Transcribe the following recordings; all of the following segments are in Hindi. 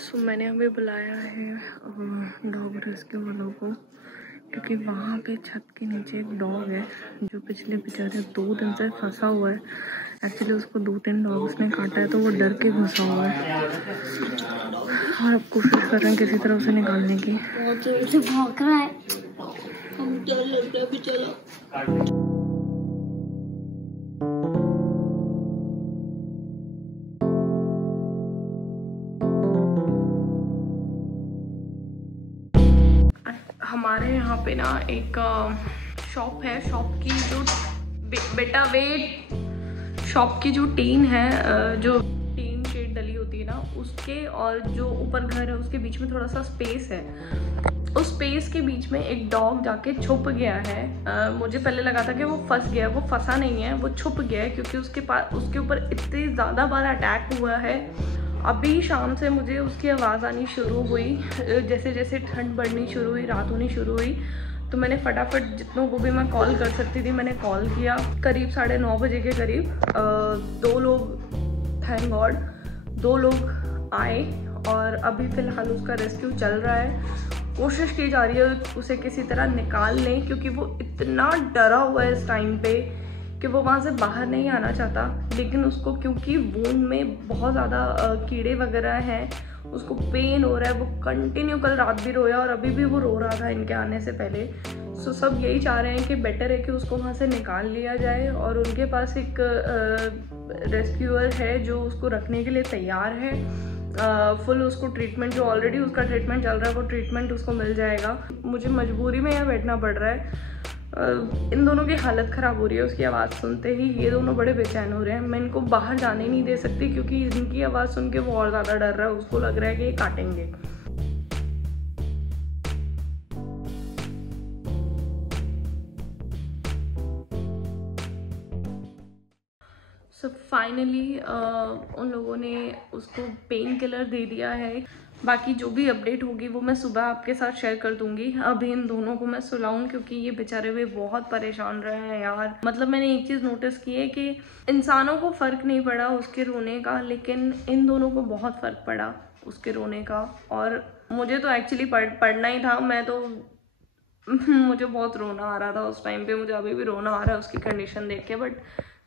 सो मैंने अभी बुलाया है डॉग रेस्क्यू वालों को, क्योंकि वहाँ पे छत के नीचे एक डॉग है जो पिछले बेचारे 2 दिन से फंसा हुआ है। एक्चुअली उसको 2-3 डॉग्स ने काटा है तो वो डर के घुसा हुआ है और अब कोशिश कर रहे हैं किसी तरह उसे निकालने की। बहुत जोर से भौंक रहा है, हम डर लग रहा है बेचारा। हमारे यहाँ पे ना एक शॉप है, शॉप की जो बेटा वेट शॉप की जो टीन है, जो टीन शेड डली होती है ना उसके और जो ऊपर घर है उसके बीच में थोड़ा सा स्पेस है। उस स्पेस के बीच में एक डॉग जाके छुप गया है। मुझे पहले लगा था कि वो फंस गया, वो फंसा नहीं है, वो छुप गया है क्योंकि उसके ऊपर इतनी ज़्यादा बार अटैक हुआ है। अभी शाम से मुझे उसकी आवाज़ आनी शुरू हुई, जैसे जैसे ठंड बढ़नी शुरू हुई, रात होनी शुरू हुई, तो मैंने फटाफट जितनों को भी मैं कॉल कर सकती थी मैंने कॉल किया। करीब 9:30 बजे के करीब 2 लोग, थैंक गॉड 2 लोग आए और अभी फ़िलहाल उसका रेस्क्यू चल रहा है। कोशिश की जा रही है उसे किसी तरह निकाल लें, क्योंकि वो इतना डरा हुआ है इस टाइम पे कि वो वहाँ से बाहर नहीं आना चाहता। लेकिन उसको क्योंकि वूंड में बहुत ज़्यादा कीड़े वगैरह हैं, उसको पेन हो रहा है। वो कंटिन्यू कल रात भी रोया और अभी भी वो रो रहा था इनके आने से पहले। सो सब यही चाह रहे हैं कि बेटर है कि उसको वहाँ से निकाल लिया जाए और उनके पास एक रेस्क्यूअर है जो उसको रखने के लिए तैयार है। फुल उसको ट्रीटमेंट, जो ऑलरेडी उसका ट्रीटमेंट चल रहा है वो ट्रीटमेंट उसको मिल जाएगा। मुझे मजबूरी में यहाँ बैठना पड़ रहा है। इन दोनों की हालत ख़राब हो रही है उसकी आवाज़ सुनते ही। ये दोनों बड़े बेचैन हो रहे हैं। मैं इनको बाहर जाने नहीं दे सकती क्योंकि इनकी आवाज़ सुन के वो और ज़्यादा डर रहा है। उसको लग रहा है कि ये काटेंगे। सो फाइनली उन लोगों ने उसको पेन किलर दे दिया है। बाकी जो भी अपडेट होगी वो मैं सुबह आपके साथ शेयर कर दूंगी। अभी इन दोनों को मैं सुलाऊं क्योंकि ये बेचारे हुए बहुत परेशान रहे हैं यार। मतलब मैंने एक चीज़ नोटिस की है कि इंसानों को फ़र्क नहीं पड़ा उसके रोने का, लेकिन इन दोनों को बहुत फ़र्क पड़ा उसके रोने का। और मुझे तो एक्चुअली पढ़ना ही था। मैं तो मुझे बहुत रोना आ रहा था उस टाइम पे, मुझे अभी भी रोना आ रहा है उसकी कंडीशन देख के। बट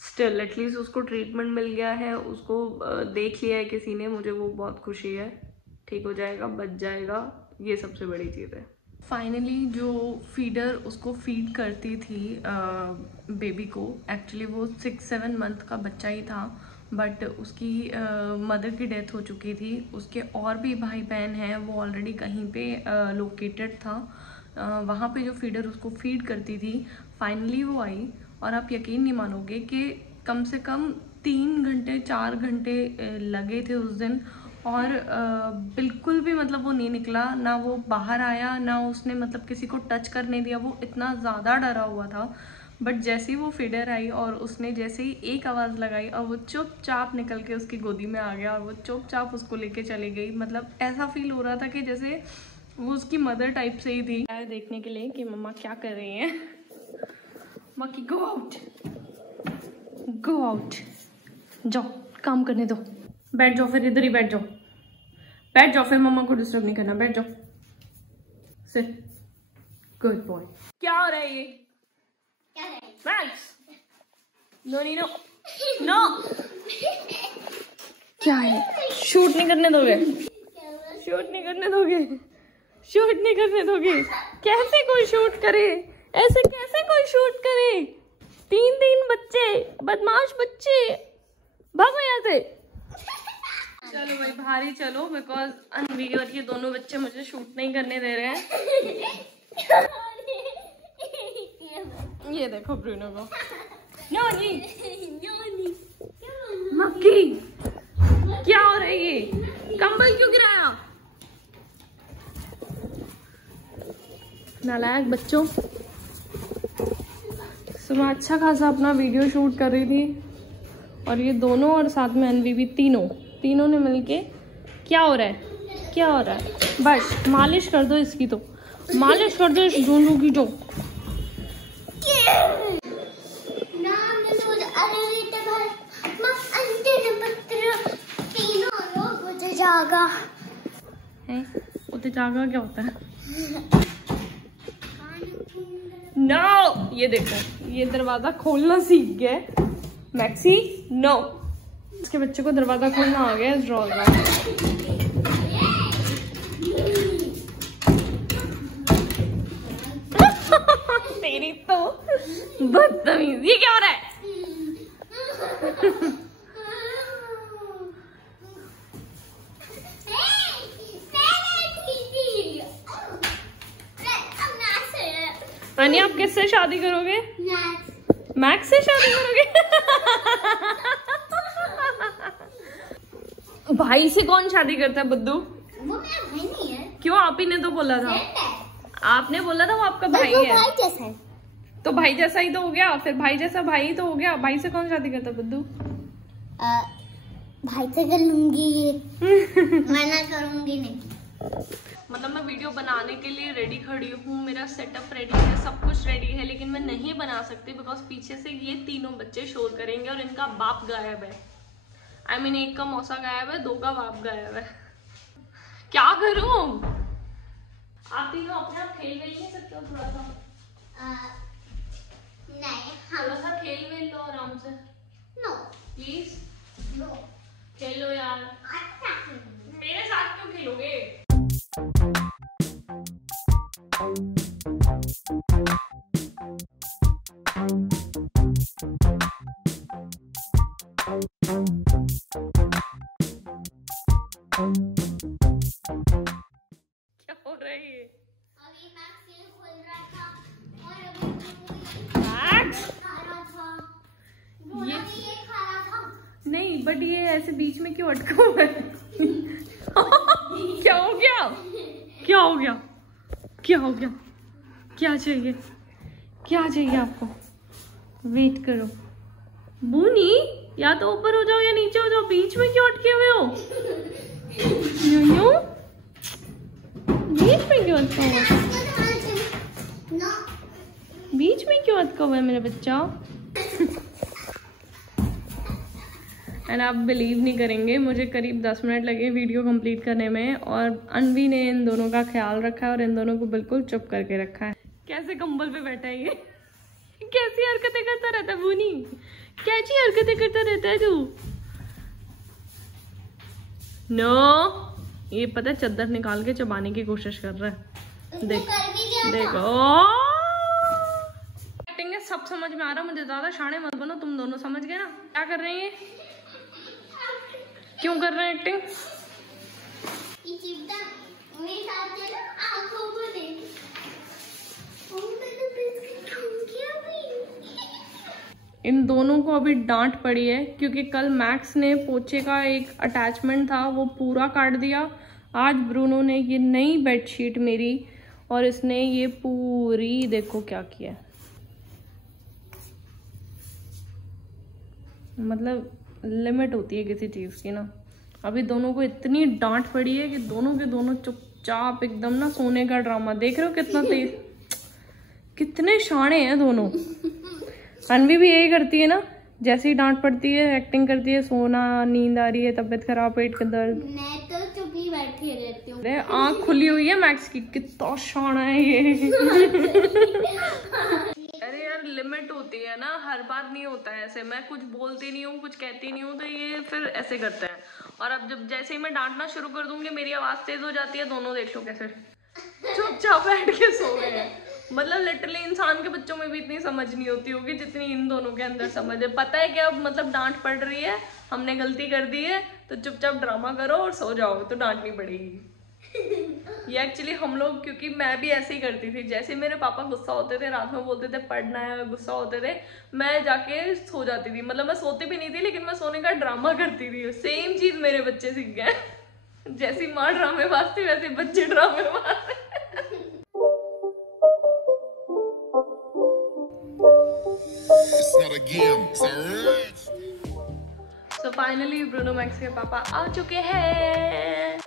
स्टिल एटलीस्ट उसको ट्रीटमेंट मिल गया है, उसको देख लिया है किसी ने, मुझे वो बहुत खुशी है। ठीक हो जाएगा, बच जाएगा, ये सबसे बड़ी चीज़ है। फाइनली जो फीडर उसको फीड करती थी बेबी को, एक्चुअली वो 6-7 मंथ का बच्चा ही था, बट उसकी मदर की डेथ हो चुकी थी। उसके और भी भाई बहन हैं, वो ऑलरेडी कहीं पे लोकेटेड था। वहाँ पे जो फीडर उसको फीड करती थी फाइनली वो आई और आप यकीन नहीं मानोगे कि कम से कम 3 घंटे 4 घंटे लगे थे उस दिन। और बिल्कुल भी मतलब वो नहीं निकला, ना वो बाहर आया, ना उसने मतलब किसी को टच करने दिया। वो इतना ज़्यादा डरा हुआ था। बट जैसे ही वो फीडर आई और उसने जैसे ही एक आवाज़ लगाई और वो चुपचाप निकल के उसकी गोदी में आ गया और वो चुपचाप उसको लेके चली गई। मतलब ऐसा फील हो रहा था कि जैसे वो उसकी मदर टाइप से ही थी। देखने के लिए कि मम्मा क्या कर रही हैं। मक्की गो आउट, गो आउट, जाओ काम करने दो, बैठ जाओ, फिर इधर ही बैठ जाओ, बैठ जाओ, फिर मम्मा को डिस्टर्ब नहीं करना, बैठ जाओ, सिट, गुड बॉय। क्या हो रहा है ये? मैक्स, नो नीनो, नो, क्या है? शूट नहीं करने दोगे? शूट नहीं करने दोगे? शूट नहीं करने दोगे? कैसे कोई शूट करे? ऐसे कैसे कोई शूट करे? 3 बच्चे, बदमाश बच्चे, भागो यहाँ से। चलो भाई बाहर ही चलो, बिकॉज अनवी और ये दोनों बच्चे मुझे शूट नहीं करने दे रहे हैं। ये देखो ब्रूनो को। नोनी, मक्की, क्या हो रहा है ये? कंबल क्यों गिराया? नालायक बच्चों। मैं अच्छा खासा अपना वीडियो शूट कर रही थी और ये दोनों और साथ में अनवी भी, तीनों ने मिलके क्या हो रहा है, क्या हो रहा है? बस मालिश कर दो इसकी, तो मालिश कर दो इस दोनों की। जो है उते जागा क्या होता है? नो, ये देखो ये दरवाजा खोलना सीख गया मैक्सी। नो, इसके बच्चे को दरवाजा खोलना आ गया इस ड्रॉर का। तेरी तो बदतमीज, ये क्या हो रहा है? अनी आप किससे शादी करोगे? मैक्स से शादी करोगे? भाई से कौन शादी करता है बुद्धू? वो मेरा भाई नहीं है। क्यों? आप ही ने तो बोला था। आपने बोला था वो आपका भाई है। भाई जैसा है। तो भाई जैसा ही तो हो गया, फिर भाई जैसा भाई ही तो हो गया। भाई से कौन शादी करता है बुद्धू? भाई से कर लूंगी। मना करूंगी नहीं। मतलब मैं वीडियो बनाने के लिए रेडी खड़ी हूँ, मेरा सेटअप रेडी है, सब कुछ रेडी है, लेकिन मैं नहीं बना सकती बिकॉज पीछे से ये तीनों बच्चे शोर करेंगे और इनका बाप गायब है। I mean, एक का मौसा गायब है, दो का बाप गायब है। क्या करूं? आप तीनों अपने आप खेल वेल नहीं सकते हो थोड़ा सा? नहीं, थोड़ा सा खेल वेल लो आराम से। No please no. खेलो यार। मेरे साथ क्यों खेलोगे? क्या हो रहा है ये? अभी मैक्स ये खोल रहा था और अभी मैक्स खा रहा था। ये खा रहा था। नहीं, बट ये ऐसे बीच में क्यों अटका हुआ है? क्या हो गया? क्या हो गया? क्या हो गया? क्या चाहिए? क्या चाहिए आपको? वेट करो। बूनी, या तो ऊपर हो जाओ या नीचे हो जाओ, बीच में क्यों अटके हुए हो? यूं यूं? बीच में क्यों अटका हुआ है? बीच में क्यों अटका हुआ है मेरा बच्चा? एंड आप बिलीव नहीं करेंगे, मुझे करीब 10 मिनट लगे वीडियो कंप्लीट करने में और अनवी ने इन दोनों का ख्याल रखा है और इन दोनों को बिल्कुल चुप करके रखा है। कैसे कंबल पे बैठा है ये? कैसी हरकतें करता रहता है बूनी? कैसी हरकतें करता रहता है तू? नो, ये पता है चद्दर निकाल के चबाने की कोशिश कर रहा है। देखो एक्टिंग है, सब समझ में आ रहा। मुझे ज्यादा शाणे मत बनो, तुम दोनों समझ गए ना क्या कर रहे हैं? क्यों कर रहे हैं एक्टिंग? इन दोनों को अभी डांट पड़ी है क्योंकि कल मैक्स ने पोछे का एक अटैचमेंट था वो पूरा काट दिया। आज ब्रूनो ने ये नई बेडशीट मेरी और इसने ये पूरी देखो क्या किया। मतलब लिमिट होती है किसी चीज़ की ना। अभी दोनों को इतनी डांट पड़ी है कि दोनों के दोनों चुपचाप एकदम ना सोने का ड्रामा देख रहे हो कितना तेज, कितने शाणे हैं दोनों। अनवी भी यही करती है ना, जैसे ही डांट पड़ती है एक्टिंग करती है, सोना, नींद आ रही है, तबीयत खराब, पेट का दर्द। मैं तो चुप ही बैठी रहती हूँ। आँख खुली हुई है मैक्स की, कितना शाना है ये। अरे यार लिमिट होती है ना, हर बार नहीं होता है ऐसे। मैं कुछ बोलती नहीं हूँ, कुछ कहती नहीं हूँ तो ये फिर ऐसे करते हैं। और अब जब जैसे ही मैं डांटना शुरू कर दूंगी मेरी आवाज तेज हो जाती है। दोनों देख लो कैसे चुपचाप बैठ के सो गए हैं। मतलब लिटरली इंसान के बच्चों में भी इतनी समझ नहीं होती होगी जितनी इन दोनों के अंदर समझ है। पता है क्या, मतलब डांट पड़ रही है, हमने गलती कर दी है तो चुपचाप ड्रामा करो और सो जाओ तो डांट नहीं पड़ेगी। ये एक्चुअली हम लोग, क्योंकि मैं भी ऐसे ही करती थी। जैसे मेरे पापा गुस्सा होते थे, रात में बोलते थे पढ़ना है, गुस्सा होते थे, मैं जाके सो जाती थी। मतलब मैं सोती भी नहीं थी लेकिन मैं सोने का ड्रामा करती थी। सेम चीज मेरे बच्चे सीख गए। जैसी माँ ड्रामेबाज थी वैसे बच्चे ड्रामेबाज। So finally ब्रूनो मैक्स के पापा आ चुके हैं।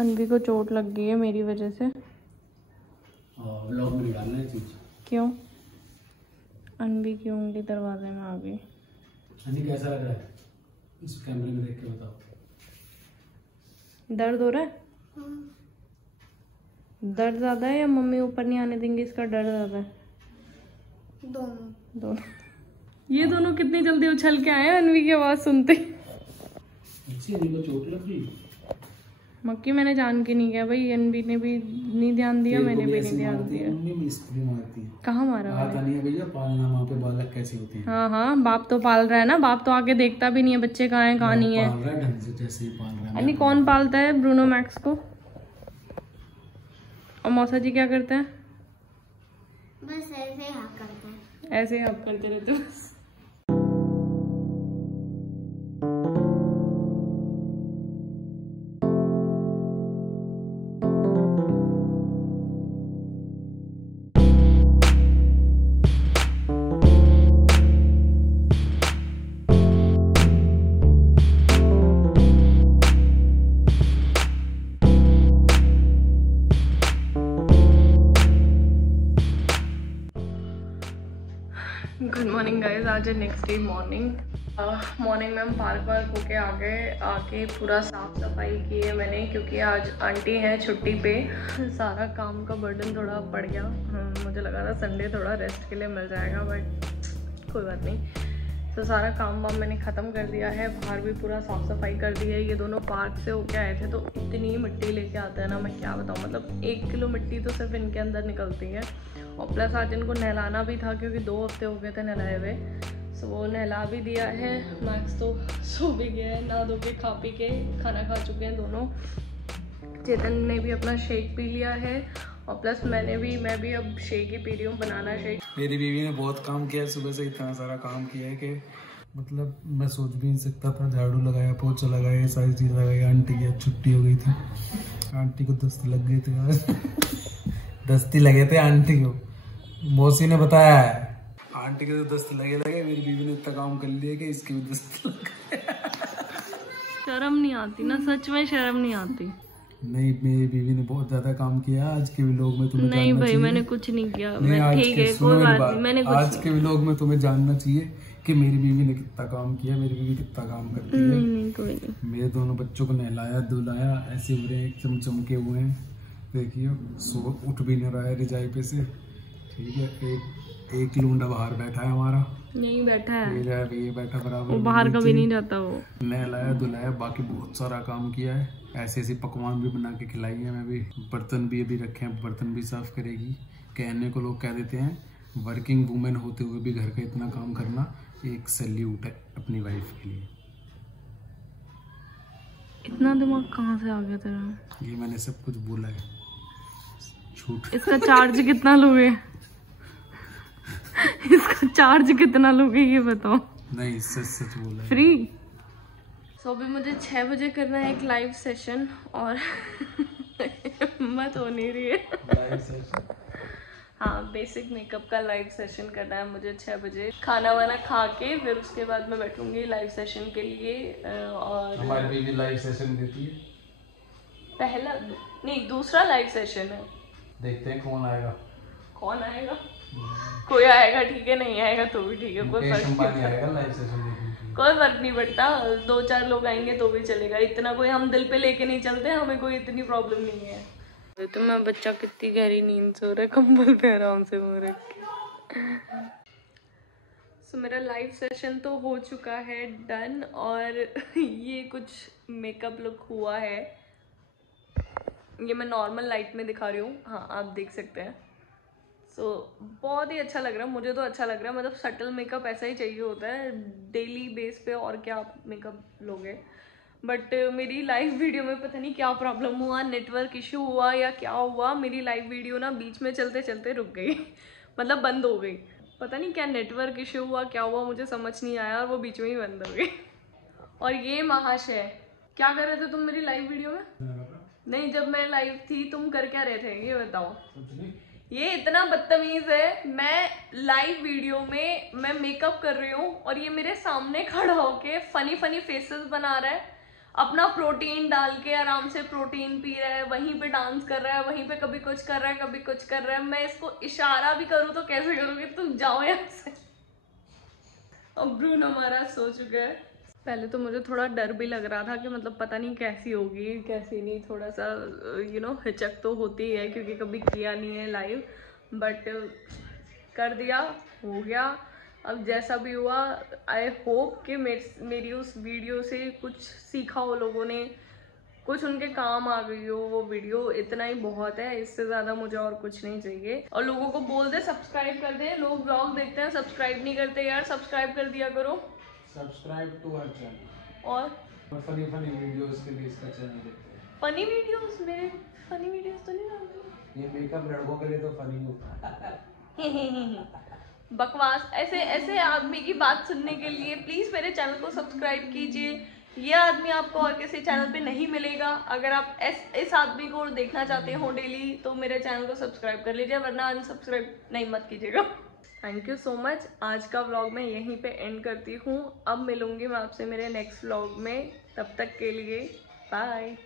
अनवी को चोट लग गई है मेरी वजह से। व्लॉग में डालना है चीज। क्यों? अनवी की उंगली दरवाजे में आ गई। अजी कैसा लग रहा है इस कैमरे में देख के बताओ। दर्द हो रहा है? दर्द ज्यादा है या मम्मी ऊपर नहीं आने देंगे इसका डर ज्यादा है? दोनों। ये दोनों कितनी जल्दी उछल के आए हैं अनवी की आवाज सुनते। अच्छी अनवी को चोट लग गई। मक्की मैंने जान के नहीं किया भाई, अनवी ने भी नहीं ध्यान दिया, मैंने भी नहीं ध्यान दिया। कहाँ मारा? आता नहीं है भैया, पालना वहाँ पे बालक कैसे होते हैं। हाँ हाँ, बाप तो पाल रहा है ना, बाप तो आके देखता भी नहीं है बच्चे कहाँ हैं कहाँ नहीं है। पाल रहा है ढंग से, जैसे ही पाल रहा है। यानी कौन पालता है ब्रूनो मैक्स को? और मौसा जी क्या करते हैं? बस ऐसे ही हक करते हैं। ऐसे ही हक करते रहते बस। गुड मॉर्निंग गाइज, आज है नेक्स्ट डे मॉर्निंग। मॉर्निंग में हम पार्क होके आ गए, आके पूरा साफ सफाई की है मैंने, क्योंकि आज आंटी हैं छुट्टी पे। सारा काम का बर्डन थोड़ा बढ़ गया। मुझे लगा था संडे थोड़ा रेस्ट के लिए मिल जाएगा, बट कोई बात नहीं। तो सारा काम वाम मैंने ख़त्म कर दिया है, बाहर भी पूरा साफ़ सफाई कर दी है। ये दोनों पार्क से होके आए थे तो इतनी मिट्टी लेके आते हैं ना, मैं क्या बताऊँ। मतलब 1 किलो मिट्टी तो सिर्फ इनके अंदर निकलती है। और प्लस आज इनको नहलाना भी था, क्योंकि 2 हफ्ते हो गए थे नहलाए हुए। सो वो नहला भी दिया है। मैक्स तो सो भी गया है, नहा धो के खा पी के खाना खा चुके हैं दोनों। चेतन ने भी अपना शेक पी लिया है, और प्लस मैं भी अब शेक ही पी रही हूँ, बनाना शेक। मेरी बीवी ने बहुत काम किया है, सुबह से इतना सारा काम किया है कि मतलब मैं सोच भी नहीं सकता था। झाड़ू लगाया, पोछा लगाया, सारी चीज़ लगाई। आंटी की छुट्टी हो गई थी, आंटी को दस्त लग गए थे आज। दस्ती लगे थे आंटी को, मौसी ने बताया है। आंटी के तो दस्त लगे, मेरी बीवी ने इतना काम कर लिया कि इसके भी दस्त लग गए। शर्म नहीं आती ना, सच में शर्म नहीं आती। नहीं, मेरी बीवी ने बहुत ज्यादा काम किया आज के व्लॉग में, तुम्हें नहीं भाई मैंने कुछ नहीं किया। ठीक है कोई बात नहीं, मैंने आज के व्लॉग में तुम्हें जानना चाहिए कि मेरी बीवी ने कितना काम किया, मेरी बीवी कितना काम करती है। नहीं कोई नहीं। मेरे दोनों बच्चों को नहलाया धुलाया, ऐसे हो रहे हैं एकदम चमके हुए हैं। देखिए सुबह उठ भी नहीं रहा है रिजाई पे से। ठीक है, एक लूंडा बाहर बैठा है हमारा। नहीं बैठा है, ये बैठा बराबर, वो बाहर कभी नहीं जाता। वो नहलाया धुलाया, बाकी बहुत सारा काम किया है। ऐसे ऐसे पकवान भी बना के खिलाई है मैं भी। बर्तन भी अभी रखे हैं, बर्तन भी साफ करेगी। कहने को लोग कह देते हैं वर्किंग वुमेन होते हुए भी घर का इतना काम करना एक सैल्यूट है अपनी वाइफ के लिए। इतना दिमाग कहाँ से आ गया तेरा? ये मैंने सब कुछ बोला है, झूठ। इसका चार्ज कितना लोगे? इसका चार्ज कितना लोगे ये बताओ। नहीं सच सच बोला है। फ्री। सो अभी मुझे 6 बजे करना है एक लाइव सेशन, और हिम्मत हो नहीं रही है। लाइव सेशन, हाँ बेसिक मेकअप का लाइव सेशन करना है मुझे 6 बजे। खाना वाना खा के फिर उसके बाद मैं बैठूंगी लाइव सेशन के लिए। और हमारी बीवी लाइव सेशन देती है। पहला नहीं, दूसरा लाइव सेशन है। देखते हैं कौन आएगा। कौन आएगा? कोई आएगा ठीक है, नहीं आएगा तो भी ठीक है, कोई फर्क नहीं आएगा लाइव सेशन देखने। कोई फर्क नहीं पड़ता, 2-4 लोग आएंगे तो भी चलेगा। इतना कोई हम दिल पे लेके नहीं चलते, हमें कोई इतनी प्रॉब्लम नहीं है। तो मैं बच्चा कितनी गहरी नींद सो रहा है, कंबल पे आराम से मुँह रख के। सो मेरा लाइव सेशन तो हो चुका है डन, और ये कुछ मेकअप लुक हुआ है। ये मैं नॉर्मल लाइट में दिखा रही हूँ, हाँ आप देख सकते हैं। सो बहुत ही अच्छा लग रहा है, मुझे तो अच्छा लग रहा है। मतलब सटल मेकअप ऐसा ही चाहिए होता है डेली बेस पे, और क्या आप मेकअप लोगे। बट मेरी लाइव वीडियो में पता नहीं क्या प्रॉब्लम हुआ, नेटवर्क इशू हुआ या क्या हुआ, मेरी लाइव वीडियो ना बीच में चलते चलते रुक गई। मतलब बंद हो गई, पता नहीं क्या नेटवर्क इशू हुआ, क्या हुआ मुझे समझ नहीं आया, और वो बीच में ही बंद हो गई। और ये महाशय क्या कर रहे थे तुम मेरी लाइव वीडियो में? नहीं, जब मैं लाइव थी तुम कर क्या रहे थे ये बताओ। ये इतना बदतमीज है, मैं लाइव वीडियो में मैं मेकअप कर रही हूँ और ये मेरे सामने खड़ा होके फनी फनी फेसेस बना रहा है। अपना प्रोटीन डाल के आराम से प्रोटीन पी रहा है, वहीं पे डांस कर रहा है, वहीं पे कभी कुछ कर रहा है, कभी कुछ कर रहा है। मैं इसको इशारा भी करूँ तो कैसे करूँगी, तुम जाओ यहाँ से। अब ब्रूनो हमारा सो चुका है। पहले तो मुझे थोड़ा डर भी लग रहा था कि मतलब पता नहीं कैसी होगी कैसी नहीं, थोड़ा सा हिचक तो होती है क्योंकि कभी किया नहीं है लाइव, बट कर दिया, हो गया। अब जैसा भी हुआ, आई होप कि मेरी उस वीडियो से कुछ सीखा हो लोगों ने, कुछ उनके काम आ गई हो वो वीडियो। इतना ही बहुत है, इससे ज़्यादा मुझे और कुछ नहीं चाहिए। और लोगों को बोल दे सब्सक्राइब कर दे, लोग व्लॉग देखते हैं सब्सक्राइब नहीं करते यार, सब्सक्राइब कर दिया करो। सब्सक्राइब टू आवर चैनल और फनी फनी वीडियोस के लिए इसका चैनल देखते हैं। फनी वीडियोस, मेरे फनी वीडियोस तो नहीं डालते। ये मेकअप लड़कों के लिए तो फनी होता है। बकवास। ऐसे आदमी की बात सुनने के लिए प्लीज मेरे चैनल को सब्सक्राइब कीजिए। ये आदमी आपको और किसी चैनल पे नहीं मिलेगा। अगर आप इस आदमी को देखना चाहते हो डेली तो मेरे चैनल को सब्सक्राइब कर लीजिए, वरना अनसब्सक्राइब नहीं मत कीजिएगा। Thank you so much. आज का व्लॉग मैं यहीं पे एंड करती हूँ। अब मिलूंगी मैं आपसे मेरे नेक्स्ट व्लॉग में, तब तक के लिए बाय।